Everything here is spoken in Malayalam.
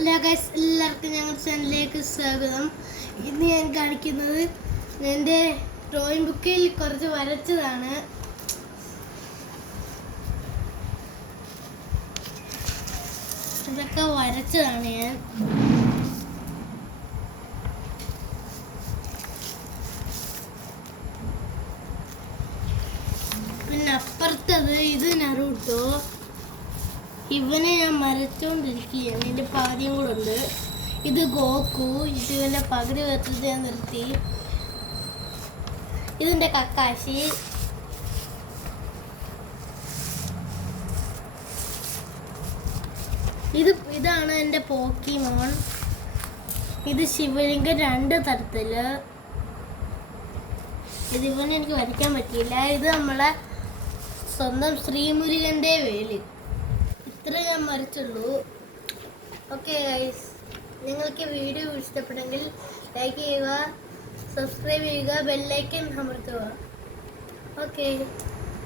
ഹലോ ഗൈസ്, എല്ലാവർക്കും ഞങ്ങളുടെ ചാനലിലേക്ക് സ്വാഗതം. ഇന്ന് ഞാൻ കാണിക്കുന്നത് എൻ്റെ ഡ്രോയിങ് ബുക്കിൽ കുറച്ച് വരച്ചതാണ്. ഇതൊക്കെ വരച്ചതാണ് ഞാൻ. പിന്നെ അപ്പുറത്തത് ഇത് നറൂട്ടോ. ഇവനെ ഞാൻ വരച്ചോണ്ടിരിക്കുകയാണ്. ഇതിൻ്റെ പാതിയും കൂടെ ഉണ്ട്. ഇത് ഗോക്കു. ഇതിവൻ്റെ പകുതി വരച്ചത് ഞാൻ നിർത്തി. ഇതിൻ്റെ കക്കാശി. ഇതാണ് എൻ്റെ പോക്കിമോൺ. ഇത് ശിവലിംഗം 2 തരത്തില്. ഇതിവനെ എനിക്ക് വരയ്ക്കാൻ പറ്റിയില്ല. ഇത് നമ്മളെ സ്വന്തം ശ്രീമുരുകൻ്റെ വേലി. ഇത്ര ഞാൻ വരച്ചുള്ളൂ. ഓക്കെ ഗൈസ്, നിങ്ങൾക്ക് വീഡിയോ ഇഷ്ടപ്പെട്ടെങ്കിൽ ലൈക്ക് ചെയ്യുക, സബ്സ്ക്രൈബ് ചെയ്യുക, ബെല്ലൈക്കൻ അമർത്തുക. ഓക്കെ.